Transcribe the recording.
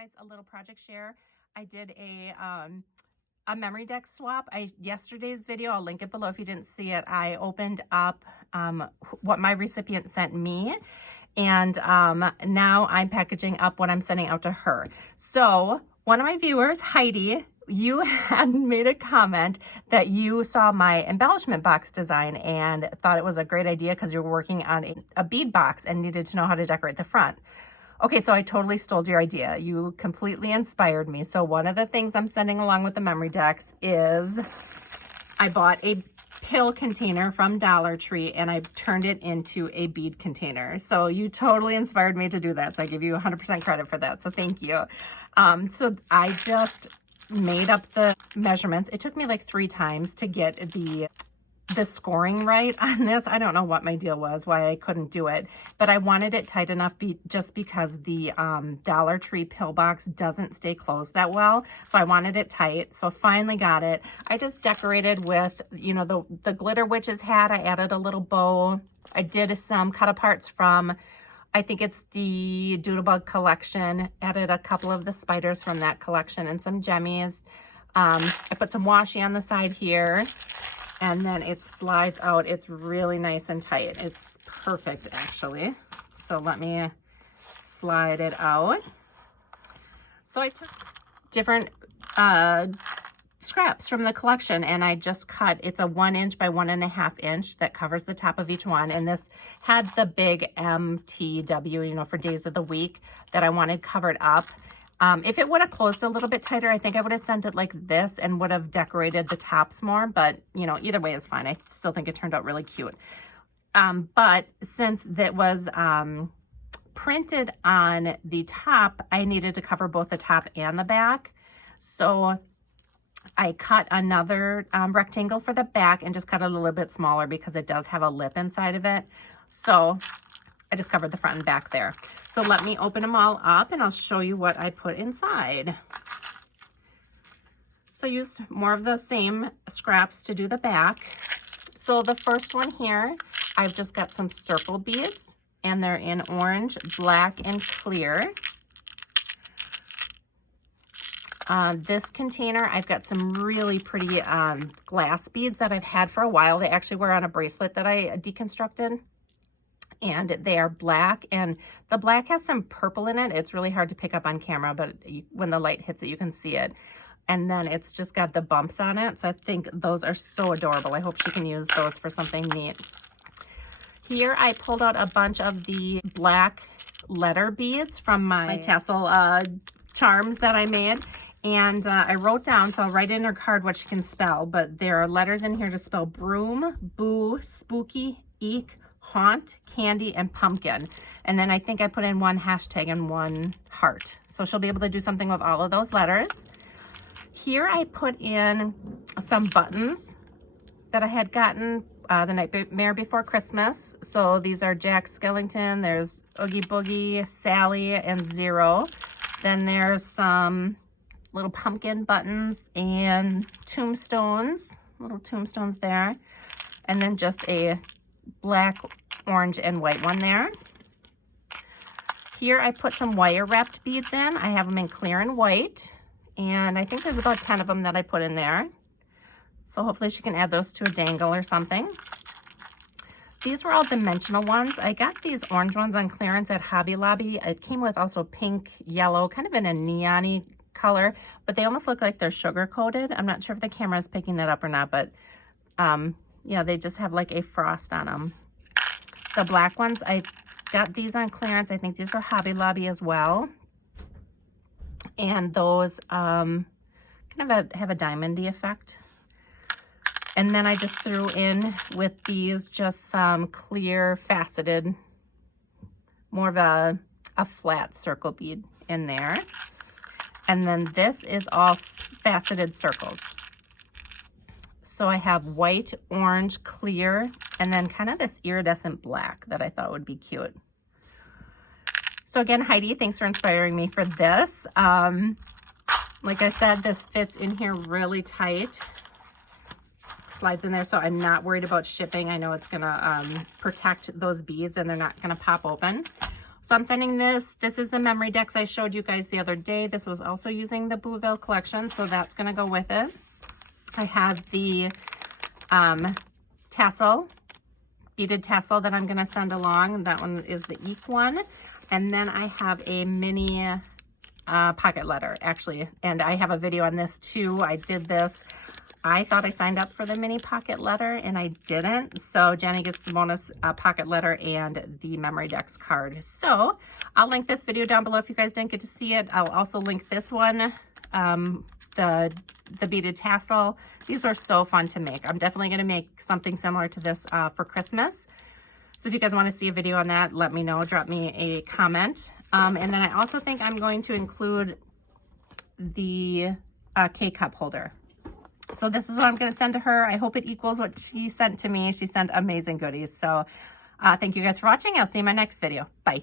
guys a little project share. I did a memory deck swap. Yesterday's video, I'll link it below if you didn't see it. I opened up what my recipient sent me, and now I'm packaging up what I'm sending out to her. So one of my viewers, Heidi, you had made a comment that you saw my embellishment box design and thought it was a great idea because you were working on a bead box and needed to know how to decorate the front. Okay, so I totally stole your idea. You completely inspired me. So one of the things I'm sending along with the memory decks is I bought a pill container from Dollar Tree and I turned it into a bead container. So you totally inspired me to do that. So I give you 100% credit for that. So thank you. So I just made up the measurements. It took me like 3 times to get the scoring right on this. I don't know what my deal was, why I couldn't do it, but I wanted it tight enough just because the Dollar Tree pill box doesn't stay closed that well. So I wanted it tight. So finally got it. I just decorated with, you know, the glitter witch's hat. I added a little bow. I did some cut aparts from, I think it's the Doodlebug collection. Added a couple of the spiders from that collection and some jemmies. I put some washi on the side here. And then it slides out. It's really nice and tight. It's perfect, actually. So let me slide it out. So I took different scraps from the collection and I just cut, it's a 1 inch by 1.5 inch that covers the top of each one. And this had the big MTW, you know, for days of the week that I wanted covered up. If it would have closed a little bit tighter, I think I would have sent it like this and would have decorated the tops more, but you know, either way is fine. I still think it turned out really cute. But since that was printed on the top, I needed to cover both the top and the back. So I cut another rectangle for the back and just cut it a little bit smaller because it does have a lip inside of it. So I just covered the front and back there. So let me open them all up and I'll show you what I put inside. So I used more of the same scraps to do the back. So the first one here, I've just got some circle beads and they're in orange, black, and clear. This container, I've got some really pretty glass beads that I've had for a while. They actually were on a bracelet that I deconstructed. And they are black, and the black has some purple in it. It's really hard to pick up on camera, but when the light hits it, you can see it. And then it's just got the bumps on it. So I think those are so adorable. I hope she can use those for something neat. Here I pulled out a bunch of the black letter beads from my tassel charms that I made. And I wrote down, so I'll write in her card what she can spell, but there are letters in here to spell broom, boo, spooky, eek, haunt, candy, and pumpkin. And then I think I put in 1 hashtag and 1 heart. So she'll be able to do something with all of those letters. Here I put in some buttons that I had gotten the nightmare before Christmas. So these are Jack Skellington, there's Oogie Boogie, Sally, and Zero. Then there's some little pumpkin buttons and tombstones, little tombstones there. And then just a black, orange, and white one there. Here I put some wire wrapped beads in. I have them in clear and white. And I think there's about 10 of them that I put in there. So hopefully she can add those to a dangle or something. These were all dimensional ones. I got these orange ones on clearance at Hobby Lobby. It came with also pink, yellow, kind of in a neon-y color, but they almost look like they're sugar coated. I'm not sure if the camera is picking that up or not, but yeah, they just have like a frost on them. The black ones, I got these on clearance. I think these were Hobby Lobby as well. And those kind of have a diamondy effect. And then I just threw in with these just some clear faceted, more of a flat circle bead in there. And then this is all faceted circles. So I have white, orange, clear, and then kind of this iridescent black that I thought would be cute. So again, Heidi, thanks for inspiring me for this. Like I said, this fits in here really tight. Slides in there, so I'm not worried about shipping. I know it's gonna protect those beads and they're not gonna pop open. So I'm sending this. This is the memory decks I showed you guys the other day. This was also using the Bouville collection, so that's going to go with it. I have the tassel, beaded tassel that I'm going to send along. That one is the Eek one. And then I have a mini pocket letter, actually. And I have a video on this too. I did this. I thought I signed up for the mini pocket letter and I didn't. So Jenny gets the bonus pocket letter and the memory decks card. So I'll link this video down below if you guys didn't get to see it. I'll also link this one, the beaded tassel. These are so fun to make. I'm definitely going to make something similar to this for Christmas. So if you guys want to see a video on that, let me know. Drop me a comment. And then I also think I'm going to include the K-cup holder. So this is what I'm going to send to her. I hope it equals what she sent to me. She sent amazing goodies. So thank you guys for watching. I'll see you in my next video. Bye.